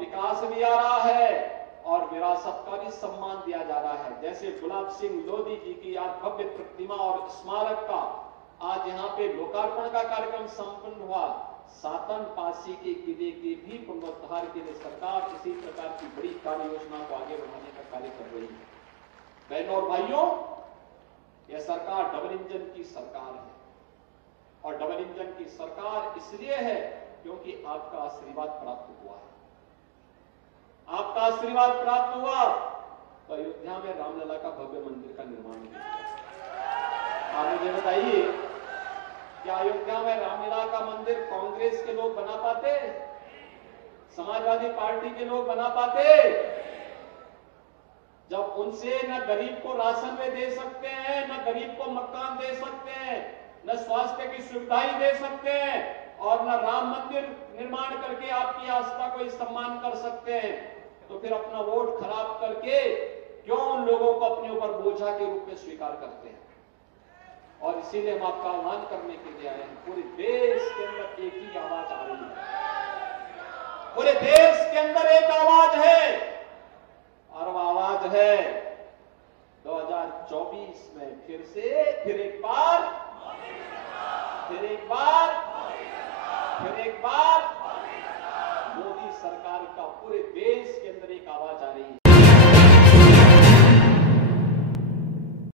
विकास भी आ रहा है और विरासत का भी सम्मान दिया जा रहा है। जैसे गुलाब सिंह लोधी जी की आज भव्य प्रतिमा और स्मारक का आज यहाँ पे लोकार्पण का कार्यक्रम संपन्न हुआ। सातन पासी के किले के भी पुनरुद्धार के लिए सरकार इसी प्रकार की बड़ी कार्य योजना को आगे बढ़ाने का कार्य कर रही है। बहनों और भाइयों, यह सरकार डबल इंजन की सरकार है और डबल इंजन की सरकार इसलिए है क्योंकि आपका आशीर्वाद प्राप्त हुआ है। आपका आशीर्वाद प्राप्त हुआ तो अयोध्या में रामलला का भव्य मंदिर का निर्माण किया। आप मुझे बताइए, क्या अयोध्या में रामलला का मंदिर कांग्रेस के लोग बना पाते? समाजवादी पार्टी के लोग बना पाते? जब उनसे न गरीब को राशन में दे सकते हैं, न गरीब को मकान दे सकते हैं, न स्वास्थ्य की सुविधाएं दे सकते हैं और न राम मंदिर निर्माण करके आपकी आस्था को सम्मान कर सकते हैं, तो फिर अपना वोट खराब करके क्यों उन लोगों को अपने ऊपर बोझा के रूप में स्वीकार करते हैं? और इसीलिए हम आपका आह्वान करने के लिए आए हैं। पूरे देश के अंदर एक ही आवाज आ रही है, पूरे देश के अंदर एक आवाज है और वो आवाज है 2024 में फिर एक बार